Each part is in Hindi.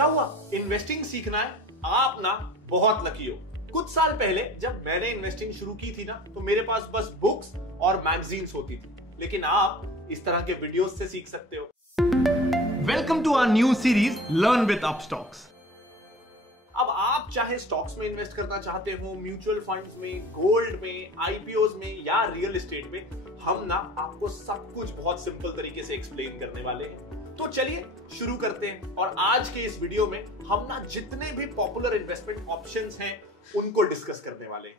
क्या हुआ? इन्वेस्टिंग सीखना है? आप ना बहुत लकी हो। कुछ साल पहले जब मैंने इन्वेस्टिंग शुरू की थी ना, तो मेरे पास बस बुक्स और मैगजीन्स होती थी, लेकिन आप इस तरह के वीडियोस से सीख सकते हो। Welcome to our new series learn with Upstox. अब आप चाहे स्टॉक्स में इन्वेस्ट करना चाहते हो, म्यूचुअल फंड्स में, गोल्ड में, आईपीओज में या रियल एस्टेट में, हम ना आपको सब कुछ बहुत सिंपल तरीके से एक्सप्लेन करने वाले हैं। तो चलिए शुरू करते हैं। और आज के इस वीडियो में हम ना जितने भी पॉपुलर इन्वेस्टमेंट ऑप्शंस हैं उनको डिस्कस करने वाले हैं।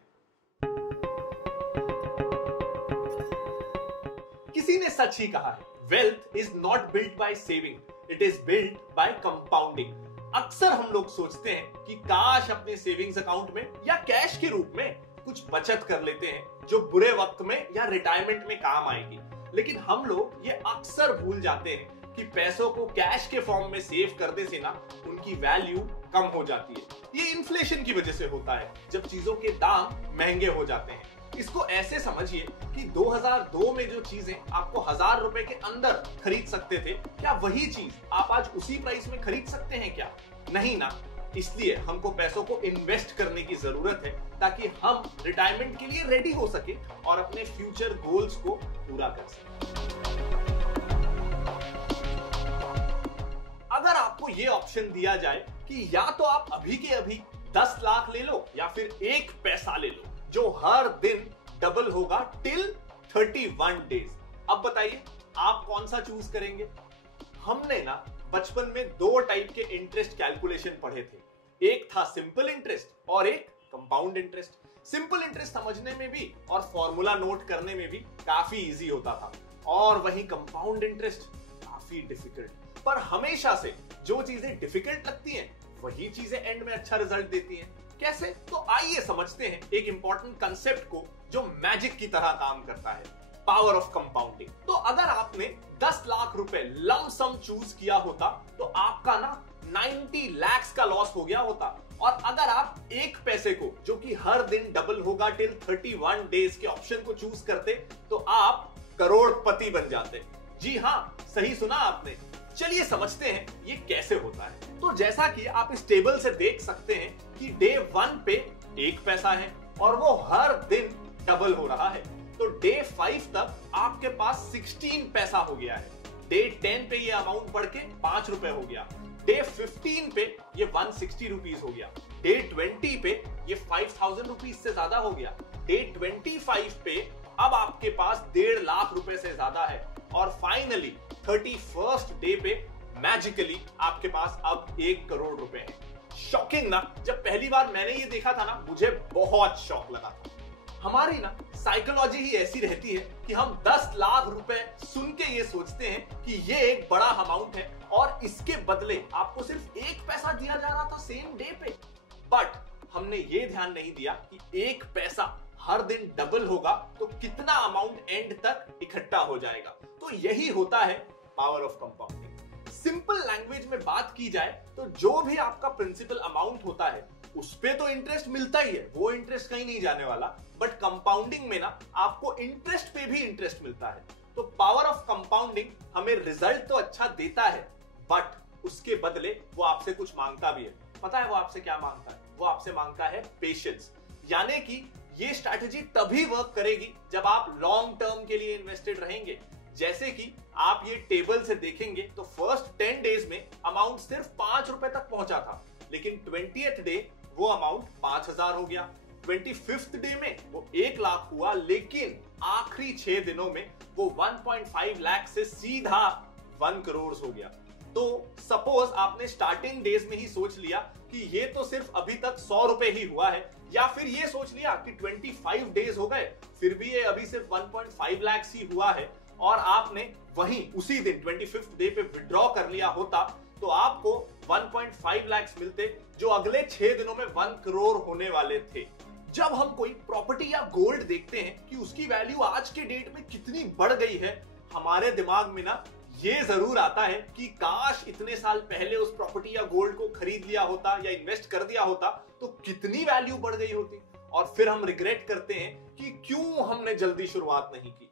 किसी ने सच ही कहा है, wealth is not built by saving, it is built by compounding. अक्सर हम लोग सोचते हैं कि काश अपने सेविंग्स अकाउंट में या कैश के रूप में कुछ बचत कर लेते हैं जो बुरे वक्त में या रिटायरमेंट में काम आएगी, लेकिन हम लोग ये अक्सर भूल जाते हैं कि पैसों को कैश के फॉर्म में सेव करने से ना उनकी वैल्यू कम हो जाती है। ये इन्फ्लेशन की वजह से होता है, जब चीजों के दाम महंगे हो जाते हैं। इसको ऐसे समझिए कि 2002 में जो चीजें आपको 1000 रुपए के अंदर खरीद सकते थे, क्या वही चीज आप आज उसी प्राइस में खरीद सकते हैं क्या? नहीं ना। इसलिए हमको पैसों को इन्वेस्ट करने की जरूरत है ताकि हम रिटायरमेंट के लिए रेडी हो सके और अपने फ्यूचर गोल्स को पूरा कर सके। अगर आपको यह ऑप्शन दिया जाए कि या तो आप अभी के अभी 10 लाख ले लो या फिर 1 पैसा ले लो जो हर दिन डबल होगा टिल 31 डेज, अब बताइए आप कौन सा चूज करेंगे? हमने ना बचपन में 2 टाइप के इंटरेस्ट कैलकुलेशन पढ़े थे। एक था सिंपल इंटरेस्ट और एक कंपाउंड इंटरेस्ट। सिंपल इंटरेस्ट समझने में भी और फॉर्मूला नोट करने में भी काफी इजी होता था, और वहीं कंपाउंड इंटरेस्ट काफी डिफिकल्ट। पर हमेशा से जो चीजें डिफिकल्ट लगती हैं वही चीजें एंड में अच्छा रिजल्ट देती हैं। कैसे? तो आइए समझते हैं एक इंपॉर्टेंट कंसेप्ट को जो मैजिक की तरह काम करता है, पावर ऑफ कंपाउंडिंग। तो अगर आपने 10 लाख रुपए लम सम चूज किया होता तो आपका ना 90 लाख का लॉस हो गया होता, और अगर आप 1 पैसे को, जो कि हर दिन डबल होगा टिल 31 डेज के ऑप्शन को चूज करते, तो आप करोड़पति बन जाते। जी हाँ, सही सुना आपने। चलिए समझते हैं ये कैसे होता है। तो जैसा कि आप इस टेबल से देख सकते हैं कि डे 1 पे 1 पैसा है और वो हर दिन डबल हो रहा है, तो डे 5 तक आपके पास 16 पैसा हो गया है। डे 10 पे ये अमाउंट बढ़ के 5 रुपए हो गया। डे 15 पे ये 160 रुपीज हो गया। डे 20 पे ये 5000 रुपीज से ज्यादा हो गया। डे 25 पे अब आपके पास 1.5 लाख रुपए से ज्यादा है, और फाइनली 31st डे पे मैजिकली आपके पास अब 1 करोड़ रुपए है। शॉकिंग ना? जब पहली बार मैंने ये देखा था ना, मुझे बहुत शॉक लगा था। हमारी ना साइकोलॉजी ही ऐसी रहती है कि हम 10 लाख रुपए सुन के ये सोचते हैं कि ये एक बड़ा अमाउंट है और इसके बदले आपको सिर्फ 1 पैसा दिया जा रहा था सेम डे पे। बट हमने ये ध्यान नहीं दिया कि 1 पैसा हर दिन डबल होगा तो कितना अमाउंट एंड तक इकट्ठा हो जाएगा। तो यही होता है power of compounding. Simple language में बात की जाए तो जो भी आपका प्रिंसिपल अमाउंट होता है उस पे तो इंटरेस्ट मिलता ही है, वो इंटरेस्ट कहीं नहीं जाने वाला। बट कंपाउंडिंग में ना आपको इंटरेस्ट पे भी इंटरेस्ट मिलता है। तो पावर ऑफ कंपाउंडिंग हमें रिजल्ट तो अच्छा देता है, बट उसके बदले वो आपसे कुछ मांगता भी है। पता है वो आपसे क्या मांगता है? वो आपसे मांगता है पेशेंस। यानी कि ये स्ट्रैटेजी तभी वर्क करेगी जब आप लॉन्ग टर्म के लिए इन्वेस्टेड रहेंगे। जैसे कि आप ये टेबल से देखेंगे तो फर्स्ट 10 डेज में अमाउंट सिर्फ 5 रुपए तक पहुंचा था, लेकिन 20th डे वो अमाउंट 5000 हो गया। 25th डे में वो 1 लाख हुआ, लेकिन आखिरी 6 दिनों में वो 1.5 लाख से सीधा 1 करोड़ हो गया। तो सपोज आपने स्टार्टिंग डेज में ही सोच लिया कि ये तो सिर्फ अभी तक 100 रुपए ही हुआ है, या फिर ये सोच लिया कि 25 डेज हो गए फिर भी ये अभी सिर्फ 1.5 लाख ही हुआ है, और आपने वहीं उसी दिन 25th डे पे विड्रॉ कर लिया होता, तो आपको 1.5 लाख मिलते जो अगले 6 दिनों में 1 करोड़ होने वाले थे। जब हम कोई प्रॉपर्टी या गोल्ड देखते हैं कि उसकी वैल्यू आज के डेट में कितनी बढ़ गई है, हमारे दिमाग में ना ये जरूर आता है कि काश इतने साल पहले उस प्रॉपर्टी या गोल्ड को खरीद लिया होता या इन्वेस्ट कर दिया होता तो कितनी वैल्यू बढ़ गई होती। और फिर हम रिग्रेट करते हैं कि क्यों हमने जल्दी शुरुआत नहीं की।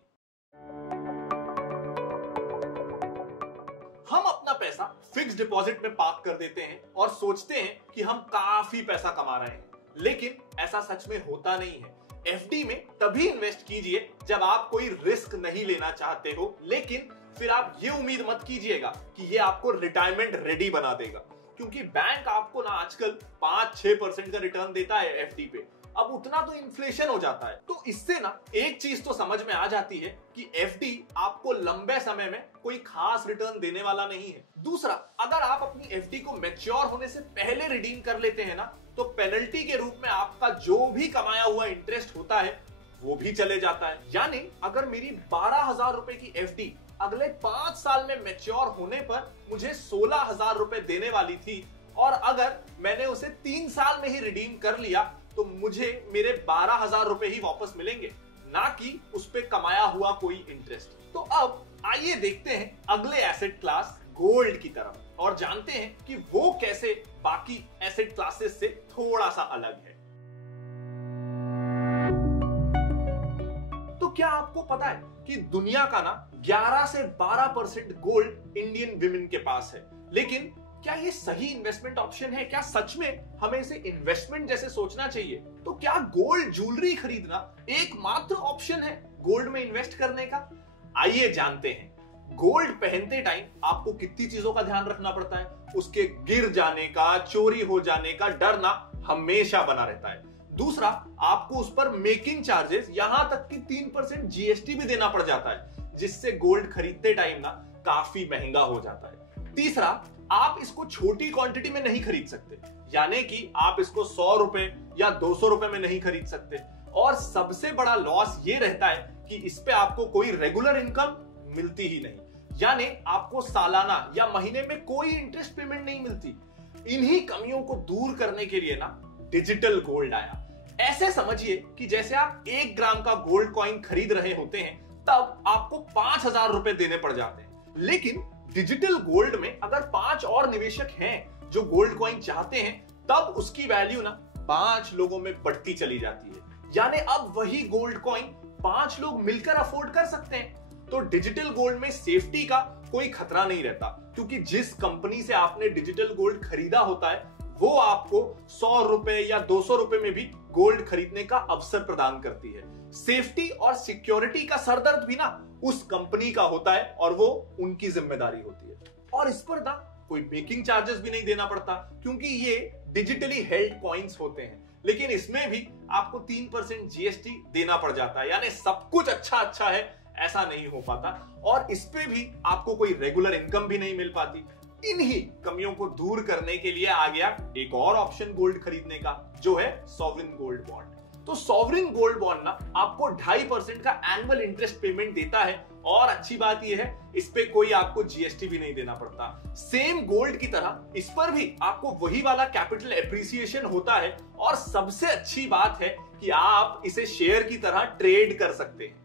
हम अपना पैसा फिक्स डिपॉजिट में पार्क कर देते हैं और सोचते हैं कि हम काफी पैसा कमा रहे हैं, लेकिन ऐसा सच में होता नहीं है। एफडी में तभी इन्वेस्ट कीजिए जब आप कोई रिस्क नहीं लेना चाहते हो, लेकिन फिर आप ये उम्मीद मत कीजिएगा कि ये आपको रिटायरमेंट रेडी बना देगा, क्योंकि बैंक आपको ना आजकल 5-6% का रिटर्न देता है एफडी पे। अब उतना तो इन्फ्लेशन हो जाता है। तो इससे ना एक चीज तो समझ में आ जाती है कि एफडी आपको लंबे समय में कोई खास रिटर्न देने वाला नहीं है। दूसरा, अगर आप अपनी एफडी को मैच्योर होने से पहले रिडीम कर लेते हैं ना, तो पेनल्टी के रूप में आपका जो भी कमाया हुआ इंटरेस्ट होता है वो भी चले जाता है। यानी अगर मेरी 12,000 रुपए की एफडी अगले 5 साल में मैच्योर होने पर मुझे 16,000 रुपए देने वाली थी, और अगर मैंने उसे 3 साल में ही रिडीम कर लिया तो मुझे मेरे 12,000 रुपए ही वापस मिलेंगे, ना कि उस पे कमाया हुआ कोई इंटरेस्ट। तो अब आइए देखते हैं अगले एसेट क्लास गोल्ड की तरफ और जानते हैं कि वो कैसे बाकी एसेट क्लासेस से थोड़ा सा अलग है। तो क्या आपको पता है कि दुनिया का ना 11 से 12% गोल्ड इंडियन विमेन के पास है, लेकिन क्या ये सही इन्वेस्टमेंट ऑप्शन है? क्या सच में हमें इसे इन्वेस्टमेंट जैसे सोचना चाहिए? तो क्या गोल्ड ज्वेलरी खरीदना एकमात्र ऑप्शन है गोल्ड में इन्वेस्ट करने का? आइए जानते हैं। गोल्ड पहनते टाइम आपको कितनी चीजों का ध्यान रखना पड़ता है। उसके गिर जाने का, चोरी हो जाने का डर ना हमेशा बना रहता है। दूसरा, आपको उस पर मेकिंग चार्जेस यहां तक कि 3% जीएसटी भी देना पड़ जाता है, जिससे गोल्ड खरीदते टाइम ना काफी महंगा हो जाता है। तीसरा, आप इसको छोटी क्वांटिटी में नहीं खरीद सकते, यानी कि आप इसको 100 रुपए या 200 रुपए में नहीं खरीद सकते। और सबसे बड़ा लॉस ये रहता है कि इस पे आपको कोई रेगुलर इनकम मिलती ही नहीं, यानी आपको सालाना या महीने में कोई इंटरेस्ट पेमेंट नहीं मिलती। इन्हीं कमियों को दूर करने के लिए ना डिजिटल गोल्ड आया। ऐसे समझिए कि जैसे आप 1 ग्राम का गोल्ड कॉइन खरीद रहे होते हैं, तब आपको 5,000 रुपए देने पड़ जाते हैं। लेकिन डिजिटल गोल्ड में अगर 5 और निवेशक हैं जो गोल्ड कॉइन चाहते हैं, तब उसकी वैल्यू ना 5 लोगों में बढ़ती चली जाती है। यानी अब वही गोल्ड कॉइन 5 लोग मिलकर अफोर्ड कर सकते हैं। तो डिजिटल गोल्ड में सेफ्टी का कोई खतरा नहीं रहता, क्योंकि जिस कंपनी से आपने डिजिटल गोल्ड खरीदा होता है वो आपको 100 रुपए या 200 रुपए में भी गोल्ड खरीदने का अवसर प्रदान करती है। सेफ्टी और सिक्योरिटी का सरदर्द भी ना उस कंपनी का होता है और वो उनकी जिम्मेदारी होती है। और इस पर ना कोई मेकिंग चार्जेस भी नहीं देना पड़ता, क्योंकि ये डिजिटली हेल्ड कॉइन्स होते हैं। लेकिन इसमें भी आपको 3% जीएसटी देना पड़ जाता है, यानी सब कुछ अच्छा है ऐसा नहीं हो पाता। और इस पे भी आपको कोई रेगुलर इनकम भी नहीं मिल पाती। इन्हीं कमियों को दूर करने के लिए आ गया एक और ऑप्शन गोल्ड खरीदने का, जो है सॉवरिन गोल्ड बॉन्ड। तो सॉवरिन गोल्ड बॉन्ड ना आपको 2.5% का एनुअल इंटरेस्ट पेमेंट देता है, और अच्छी बात यह है इस पे कोई आपको जीएसटी भी नहीं देना पड़ता। सेम गोल्ड की तरह इस पर भी आपको वही वाला कैपिटल एप्रिसिएशन होता है, और सबसे अच्छी बात है कि आप इसे शेयर की तरह ट्रेड कर सकते हैं।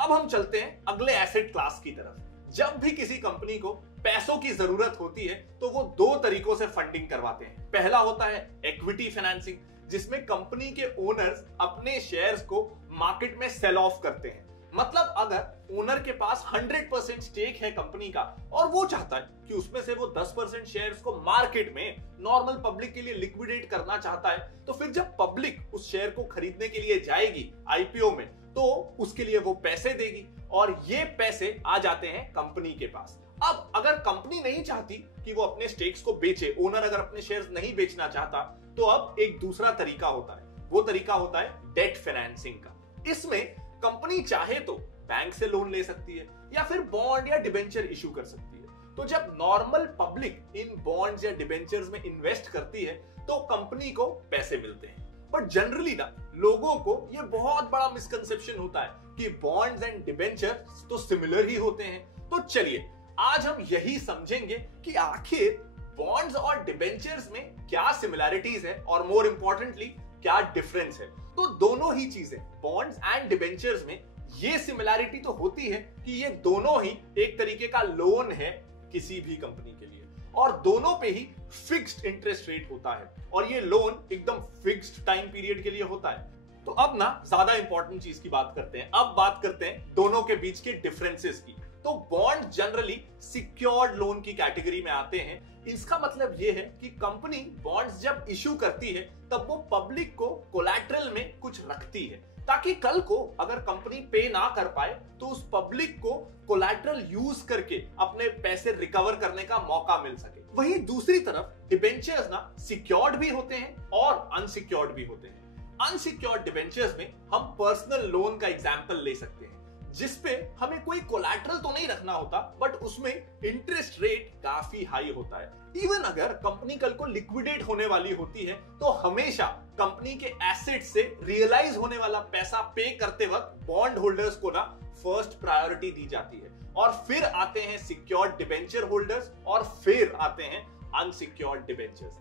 अब हम चलते हैं अगले एसेट क्लास की तरफ। जब भी किसी कंपनी को पैसों की जरूरत होती है तो वो 2 तरीकों से फंडिंग करवाते हैं। पहला होता है इक्विटी फाइनेंसिंग, जिसमें कंपनी के ओनर्स अपने शेयर्स को मार्केट में सेल ऑफ करते हैं। मतलब अगर ओनर के पास 100% स्टेक है कंपनी का और वो चाहता है कि उसमें से वो 10% शेयर्स को मार्केट में नॉर्मल पब्लिक के लिए लिक्विडेट करना चाहता है, तो फिर जब पब्लिक उस शेयर को खरीदने के लिए जाएगी आईपीओ में, तो उसके लिए वो पैसे देगी और ये पैसे आ जाते हैं कंपनी के पास। अब अगर कंपनी नहीं चाहती कि वो अपने स्टेक्स को बेचे, ओनर अगर अपने शेयर्स नहीं बेचना चाहता, तो अब एक दूसरा तरीका होता है। वो तरीका होता है डेट फाइनेंसिंग का। इसमें कंपनी चाहे तो बैंक से लोन ले सकती है या फिर बॉन्ड या डिबेंचर इशू कर सकती है। तो जब नॉर्मल पब्लिक इन बॉन्ड्स या डिबेंचर्स में इन्वेस्ट करती है तो कंपनी को पैसे मिलते हैं। बट जनरली ना लोगों को ये बहुत बड़ा मिसकंसेप्शन होता है कि बॉन्ड्स एंड डिबेंचर्स तो सिमिलर ही होते हैं। तो चलिए आज हम यही समझेंगे कि आखिर बॉन्ड्स और डिबेंचर्स में क्या सिमिलैरिटीज है और मोर इंपॉर्टेंटली क्या डिफरेंस है। तो दोनों ही चीजें, बॉन्ड्स एंड डिबेंचर्स में ये सिमिलैरिटी तो होती है कि ये दोनों ही एक तरीके का लोन है किसी भी कंपनी के लिए, और दोनों पे ही फिक्स्ड इंटरेस्ट रेट होता है, और ये लोन एकदम फिक्स्ड टाइम पीरियड के लिए होता है। तो अब ना ज्यादा इंपॉर्टेंट चीज की बात करते हैं। अब बात करते हैं दोनों के बीच के डिफरेंसेस की। तो बॉन्ड जनरली सिक्योर्ड लोन की कैटेगरी में आते हैं। इसका मतलब यह है कि कंपनी बॉन्ड्स जब इश्यू करती है तब वो पब्लिक को कोलैटरल में कुछ रखती है, ताकि कल को अगर कंपनी पे ना कर पाए तो उस पब्लिक को कोलैटरल यूज करके अपने पैसे रिकवर करने का मौका मिल सके। वहीं दूसरी तरफ डिबेंचर्स ना सिक्योर्ड भी होते हैं और अनसिक्योर्ड भी होते हैं। अनसिक्योर्ड डिबेंचर्स में हम पर्सनल लोन का एग्जांपल ले सकते हैं, जिसपे हमें कोई कोलैटरल तो नहीं रखना होता, बट उसमें इंटरेस्ट रेट काफी हाई होता है। इवन अगर कंपनी कल को लिक्विडेट होने वाली होती है तो हमेशा कंपनी के एसेट से रियलाइज होने वाला पैसा पे करते वक्त बॉन्ड होल्डर्स को ना फर्स्ट प्रायोरिटी दी जाती है, और फिर आते हैं सिक्योर्ड डिबेंचर होल्डर्स, और फिर आते हैं अनसिक्योर्ड डिबेंचर्स।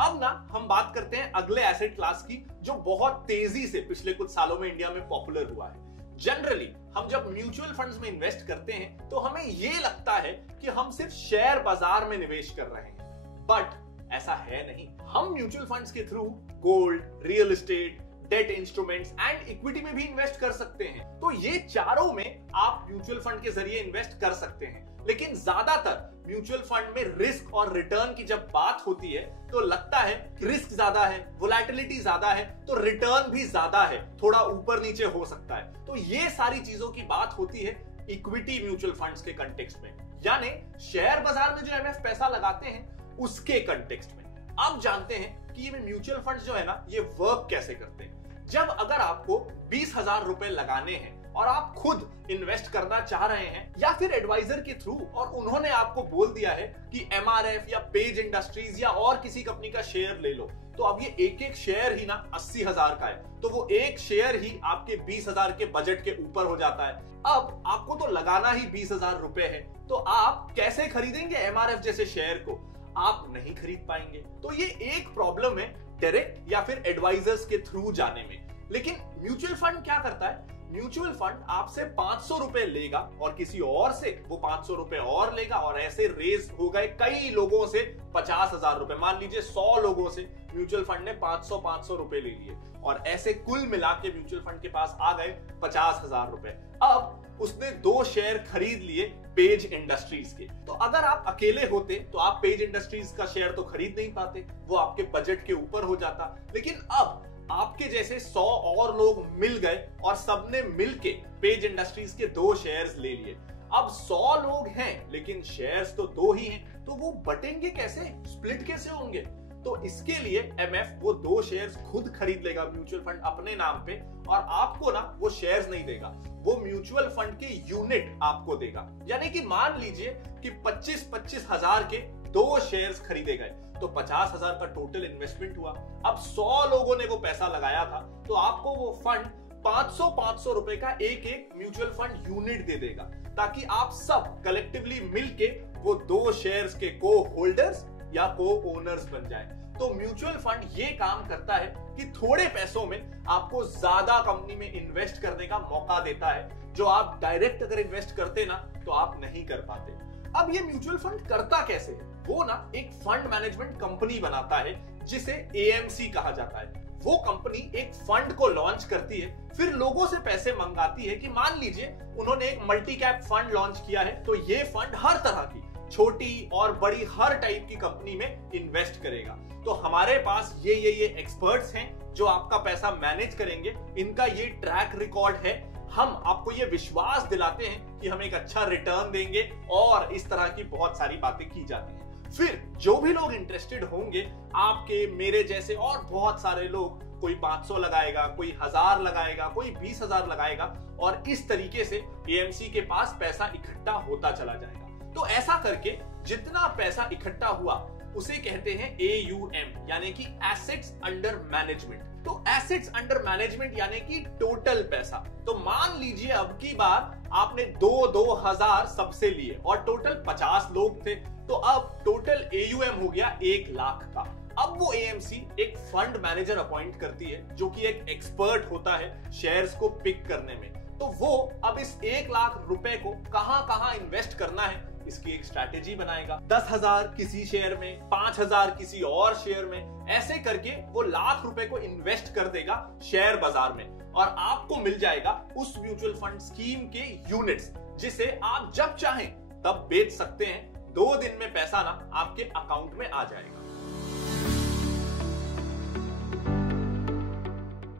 अब ना हम बात करते हैं अगले एसेट क्लास की, जो बहुत तेजी से पिछले कुछ सालों में इंडिया में पॉपुलर हुआ है। जनरली हम जब म्यूचुअल फंड्स में इन्वेस्ट करते हैं तो हमें यह लगता है कि हम सिर्फ शेयर बाजार में निवेश कर रहे हैं, बट ऐसा है नहीं। हम म्यूचुअल फंड्स के through gold, real estate, debt instruments and equity में भी इन्वेस्ट कर सकते हैं। तो ये चारों में आप म्यूचुअल फंड के जरिए इन्वेस्ट कर सकते हैं, लेकिन ज्यादातर म्यूचुअल फंड में रिस्क और रिटर्न की जब बात होती है तो लगता है रिस्क ज्यादा है, वोलैटिलिटी ज्यादा है, तो रिटर्न भी ज्यादा है, थोड़ा ऊपर नीचे हो सकता है। तो ये सारी चीजों की बात होती है इक्विटी म्यूचुअल फंड्स के कंटेक्स्ट में, यानी शेयर बाजार में जो एमएफ पैसा लगाते हैं उसके कंटेक्स्ट में। अब जानते हैं कि ये म्यूचुअल फंड्स जो है ना, ये वर्क कैसे करते हैं। जब अगर आपको 20,000 रुपए लगाने हैं और आप खुद इन्वेस्ट करना चाह रहे हैं, या फिर एडवाइजर के थ्रू, और उन्होंने आपको बोल दिया है कि एमआरएफ या पेज इंडस्ट्रीज या और किसी कंपनी का शेयर ले लो, तो अब ये एक एक शेयर ही ना 80,000 का है, तो वो एक शेयर ही आपके 20,000 के बजट के ऊपर हो जाता है। अब आपको तो लगाना ही 20,000 रुपए है, तो आप कैसे खरीदेंगे एमआरएफ जैसे शेयर को? आप नहीं खरीद पाएंगे। तो ये एक प्रॉब्लम है डायरेक्ट या फिर एडवाइजर्स के थ्रू जाने में। लेकिन म्यूचुअल फंड क्या करता है? म्यूचुअल फंड आपसे 500 रुपए लेगा और किसी और से वो 500 रुपए और लेगा, और ऐसे रेज हो गए कई लोगों से 50,000 रुपए। मान लीजिए 100 लोगों से म्यूचुअल फंड ने 500 रुपए ले लिए, और ऐसे कुल मिला के म्यूचुअल फंड के पास आ गए 50,000 रुपए। अब उसने 2 शेयर खरीद लिए पेज इंडस्ट्रीज के। तो अगर आप अकेले होते तो आप पेज इंडस्ट्रीज का शेयर तो खरीद नहीं पाते, वो आपके बजट के ऊपर हो जाता। लेकिन अब आपके जैसे 100 और लोग मिल गए और सबने मिलके पेज इंडस्ट्रीज के 2 शेयर्स ले लिए। अब 100 लोग हैं लेकिन शेयर्स तो 2 ही हैं, तो वो बटेंगे कैसे, स्प्लिट कैसे होंगे? तो इसके लिए एमएफ वो 2 शेयर्स खुद खरीद लेगा म्यूचुअल फंड अपने नाम पे, और आपको ना वो शेयर्स नहीं देगा, वो म्यूचुअल फंड के यूनिट आपको देगा। यानी कि मान लीजिए कि 25-25 हजार के 2 शेयर्स खरीदे गए, तो 50,000 का टोटल इन्वेस्टमेंट हुआ। अब 100 लोगों ने वो पैसा लगाया था, तो आपको वो फंड 500 रुपए का एक एक म्यूचुअल फंड यूनिट दे देगा, ताकि आप सब कलेक्टिवली मिलके वो 2 शेयर्स के को होल्डर्स या को ओनर्स बन जाए। तो म्यूचुअल फंड ये काम करता है कि थोड़े पैसों में आपको ज्यादा कंपनी में इन्वेस्ट करने का मौका देता है, जो आप डायरेक्ट अगर इन्वेस्ट करते ना तो आप नहीं कर पाते। अब ये म्यूचुअल फंड करता कैसे है? वो ना एक फंड मैनेजमेंट कंपनी बनाता है जिसे एएमसी कहा जाता है। वो कंपनी एक फंड को लॉन्च करती है, फिर लोगों से पैसे मंगाती है कि मान लीजिए उन्होंने एक मल्टी कैप फंड लॉन्च किया है, तो ये फंड हर तरह की छोटी और बड़ी हर टाइप की कंपनी में इन्वेस्ट करेगा। तो हमारे पास ये एक्सपर्ट्स हैं जो आपका पैसा मैनेज करेंगे, इनका ये ट्रैक रिकॉर्ड है। हम आपको ये विश्वास दिलाते हैं कि हम एक अच्छा रिटर्न देंगे, और इस तरह की बहुत सारी बातें की जाती हैं। फिर जो भी लोग इंटरेस्टेड होंगे, आपके मेरे जैसे और बहुत सारे लोग, कोई 500 लगाएगा, कोई 1000 लगाएगा, कोई 20,000 लगाएगा, और इस तरीके से एएमसी के पास पैसा इकट्ठा होता चला जाएगा। तो ऐसा करके जितना पैसा इकट्ठा हुआ उसे कहते हैं AUM, यानी कि एसेट्स अंडर मैनेजमेंट। तो एसेट्स अंडर मैनेजमेंट यानी कि टोटल पैसा। तो मान लीजिए अब की बार आपने 2,000 सबसे लिए और टोटल 50 लोग थे, तो अब टोटल AUM हो गया 1 लाख का। अब वो AMC एक फंड मैनेजर अपॉइंट करती है जो कि एक एक्सपर्ट होता है शेयर्स को पिक करने में। तो वो अब इस 1 लाख रुपए को कहां कहां इन्वेस्ट करना है इसकी एक स्ट्रैटेजी बनाएगा। 10,000 किसी शेयर में, 5,000 किसी और शेयर में, ऐसे करके वो लाख रुपए को इन्वेस्ट कर देगा शेयर बाजार में और आपको मिल जाएगा उस म्यूचुअल फंड स्कीम के यूनिट्स, जिसे आप जब चाहें तब बेच सकते हैं। 2 दिन में पैसा ना आपके अकाउंट में आ जाएगा।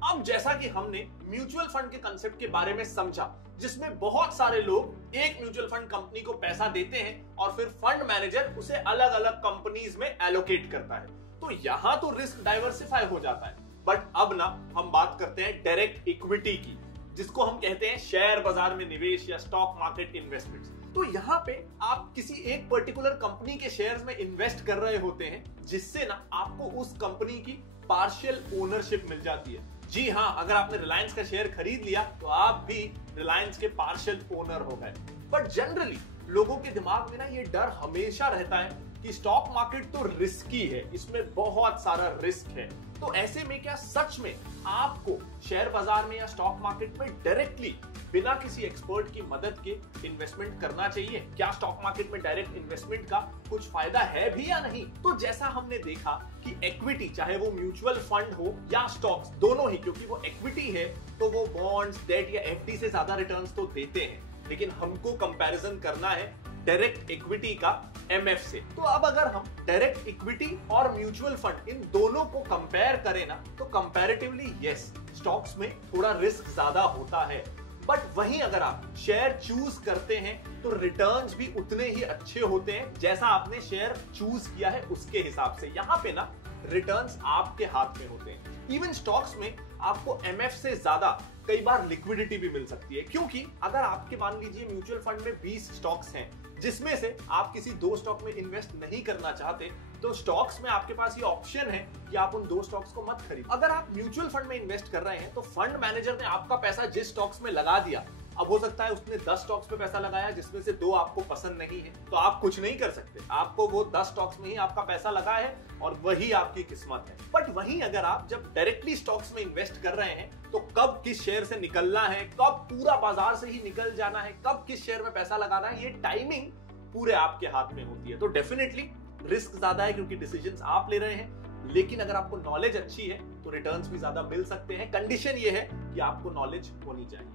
अब जैसा कि हमने म्यूचुअल फंड के कंसेप्ट के बारे में समझा, जिसमें बहुत सारे लोग एक म्यूचुअल फंड कंपनी को पैसा देते हैं और फिर फंड मैनेजर उसे अलग अलग कंपनीज में एलोकेट करता है, तो यहां तो रिस्क डाइवर्सिफाई हो जाता है। बट अब ना हम बात करते हैं डायरेक्ट इक्विटी की, जिसको हम कहते हैं शेयर बाजार में निवेश या स्टॉक मार्केट इन्वेस्टमेंट्स। तो यहाँ पे आप किसी एक पर्टिकुलर कंपनी के शेयर्स में इन्वेस्ट कर रहे होते हैं, जिससे ना आपको उस कंपनी की पार्शियल ओनरशिप मिल जाती है। जी हाँ, अगर आपने रिलायंस का शेयर खरीद लिया तो आप भी रिलायंस के पार्शियल ओनर हो गए। बट जनरली लोगों के दिमाग में ना ये डर हमेशा रहता है कि स्टॉक मार्केट तो रिस्की है, इसमें बहुत सारा रिस्क है। तो ऐसे में क्या सच में आपको शेयर बाजार में या स्टॉक मार्केट में डायरेक्टली बिना किसी एक्सपर्ट की मदद के इन्वेस्टमेंट करना चाहिए? क्या स्टॉक मार्केट में डायरेक्ट इन्वेस्टमेंट का कुछ फायदा है भी या नहीं? तो जैसा हमने देखा कि इक्विटी, चाहे वो म्यूचुअल फंड हो या स्टॉक्स, दोनों ही, क्योंकि वो इक्विटी है तो वो बॉन्ड्स, डेट या एफडी से ज्यादा रिटर्न्स तो देते हैं, लेकिन हमको कंपैरिजन करना है डायरेक्ट इक्विटी का एमएफ से। तो अब अगर हम डायरेक्ट इक्विटी और म्यूचुअल फंड इन दोनों को कंपेयर करें ना, तो कंपैरेटिवली यस, स्टॉक्स में थोड़ा रिस्क ज्यादा होता है। बट वहीं अगर आप शेयर चूज करते हैं तो रिटर्न्स भी उतने ही अच्छे होते हैं जैसा आपने शेयर चूज किया है उसके हिसाब से। यहाँ पे ना रिटर्न्स आपके हाथ में होते हैं। इवन स्टॉक्स में आपको एमएफ से ज्यादा कई बार लिक्विडिटी भी मिल सकती है, क्योंकि अगर आपके मान लीजिए म्यूचुअल फंड में 20 स्टॉक्स हैं, जिसमें से आप किसी 2 स्टॉक में इन्वेस्ट नहीं करना चाहते, तो स्टॉक्स में आपके पास ये ऑप्शन है कि आप उन 2 स्टॉक्स को मत खरीदो। अगर आप म्यूचुअल फंड में इन्वेस्ट कर रहे हैं तो फंड मैनेजर ने आपका पैसा जिस स्टॉक्स में लगा दिया, अब हो सकता है उसने 10 स्टॉक्स पे पैसा लगाया जिसमें से 2 आपको पसंद नहीं है, तो आप कुछ नहीं कर सकते। आपको वो 10 स्टॉक्स में ही आपका पैसा लगा है और वही आपकी किस्मत है। बट वहीं अगर आप जब डायरेक्टली स्टॉक्स में इन्वेस्ट कर रहे हैं, तो कब किस शेयर से निकलना है, कब पूरा बाजार से ही निकल जाना है, कब किस शेयर में पैसा लगाना है, ये टाइमिंग पूरे आपके हाथ में होती है। तो डेफिनेटली रिस्क ज्यादा है क्योंकि डिसीजंस आप ले रहे हैं, लेकिन अगर आपको नॉलेज अच्छी है तो रिटर्न्स भी ज्यादा मिल सकते हैं। कंडीशन ये है कि आपको नॉलेज होनी चाहिए।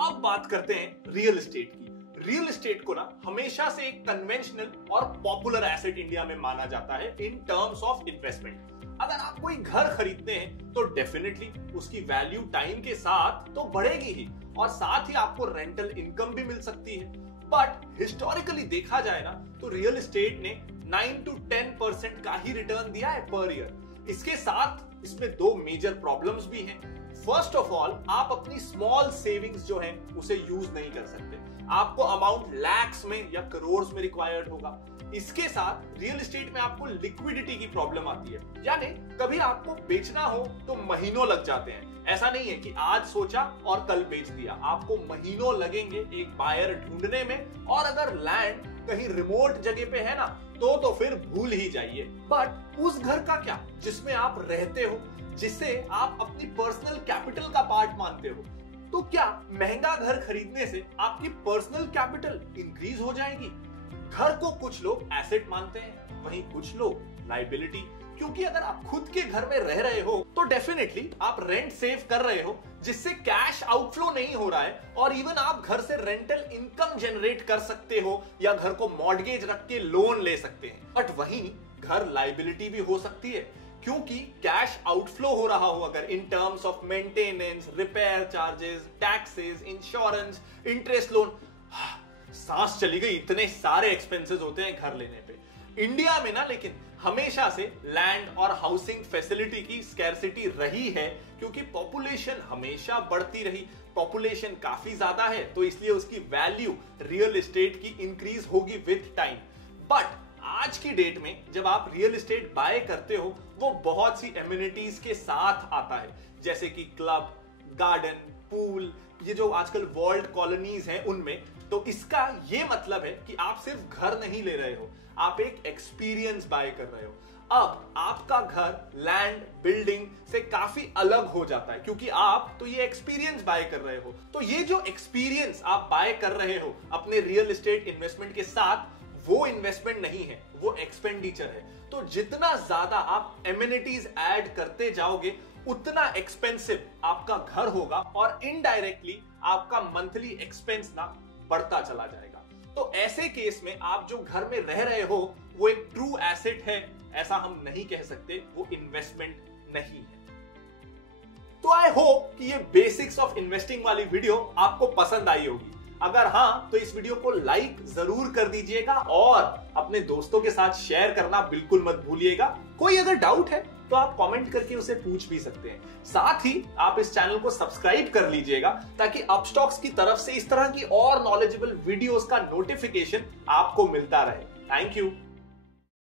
अब बात करते हैं रियल एस्टेट की। रियल एस्टेट को ना हमेशा से एक कन्वेंशनल और पॉपुलर एसेट इंडिया में माना जाता है इन टर्म्स ऑफ इन्वेस्टमेंट। अगर आप कोई घर खरीदते हैं तो डेफिनेटली उसकी वैल्यू टाइम के साथ तो बढ़ेगी ही, और साथ ही आपको रेंटल इनकम भी मिल सकती है। बट हिस्टोरिकली देखा जाए ना तो रियल एस्टेट ने 9 to 10% का ही रिटर्न दिया है पर ईयर। इसके साथ इसमें 2 मेजर प्रॉब्लम्स भी हैं। फर्स्ट ऑफ ऑल, आप अपनी स्मॉल सेविंग्स जो है उसे यूज नहीं कर सकते। आपको अमाउंट लैक्स में या करोड़ में रिक्वायर्ड होगा। इसके साथ रियल एस्टेट में आपको लिक्विडिटी की प्रॉब्लम आती है, यानी कभी आपको बेचना हो तो महीनों लग जाते हैं। ऐसा नहीं है कि आज सोचा और कल बेच दिया, आपको महीनों लगेंगे एक बायर ढूंढने में, और अगर लैंड कहीं रिमोट जगह पे है ना तो फिर भूल ही जाइए। बट उस घर का क्या जिसमें आप रहते हो, जिसे आप अपनी पर्सनल कैपिटल का पार्ट मानते हो, तो क्या महंगा घर खरीदने से आपकी पर्सनल कैपिटल इंक्रीज हो जाएगी? घर को कुछ लोग एसेट मानते हैं, वहीं कुछ लोग लायबिलिटी, क्योंकि अगर आप खुद के घर में रह रहे हो तो डेफिनेटली आप रेंट सेव कर रहे हो, जिससे कैश आउटफ्लो नहीं हो रहा है, और इवन आप घर से रेंटल इनकम जनरेट कर सकते हो या घर को मॉर्गेज रख के लोन ले सकते हैं। बट वहीं घर लायबिलिटी भी हो सकती है, क्योंकि कैश आउटफ्लो हो रहा हो अगर in terms of maintenance, repair charges, taxes, insurance, interest, loan, सांस चली गई, इतने सारे एक्सपेंसेस होते हैं घर लेने पे। इंडिया में ना लेकिन हमेशा से लैंड और हाउसिंग फैसिलिटी की स्कैर्सिटी रही है, क्योंकि पॉपुलेशन हमेशा बढ़ती रही, पॉपुलेशन काफी ज्यादा है, तो इसलिए उसकी वैल्यू रियल एस्टेट की इंक्रीज होगी विद टाइम। बट आज की डेट में जब आप रियल एस्टेट बाय करते हो, वो बहुत सी एमिनिटीज के साथ आता है, जैसे कि क्लब, गार्डन, पूल, ये जो आजकल वर्ल्ड कॉलोनीज हैं उनमें, तो इसका ये मतलब है कि आप सिर्फ घर नहीं ले रहे हो, आप एक एक्सपीरियंस बाय कर रहे हो। अब आपका घर लैंड बिल्डिंग से काफी अलग हो जाता है, क्योंकि आप तो ये एक्सपीरियंस बाय कर रहे हो। तो ये जो एक्सपीरियंस आप बाय कर रहे हो अपने रियल एस्टेट इन्वेस्टमेंट के साथ, वो इन्वेस्टमेंट नहीं है, वो एक्सपेंडिचर है। तो जितना ज्यादा आप एमिनिटीज ऐड करते जाओगे, उतना एक्सपेंसिव आपका घर होगा और इनडायरेक्टली आपका मंथली एक्सपेंस ना बढ़ता चला जाएगा। तो ऐसे केस में आप जो घर में रह रहे हो वो एक ट्रू एसेट है, ऐसा हम नहीं कह सकते, वो इन्वेस्टमेंट नहीं है। तो आई होप कि ये बेसिक्स ऑफ इन्वेस्टिंग वाली वीडियो आपको पसंद आई होगी। अगर हाँ, तो इस वीडियो को लाइक जरूर कर दीजिएगा और अपने दोस्तों के साथ शेयर करना बिल्कुल मत भूलिएगा। कोई अगर डाउट है तो आप कमेंट करके उसे पूछ भी सकते हैं। साथ ही आप इस चैनल को सब्सक्राइब कर लीजिएगा ताकि अपस्टॉक्स की तरफ से इस तरह की और नॉलेजेबल वीडियोस का नोटिफिकेशन आपको मिलता रहे। Thank you.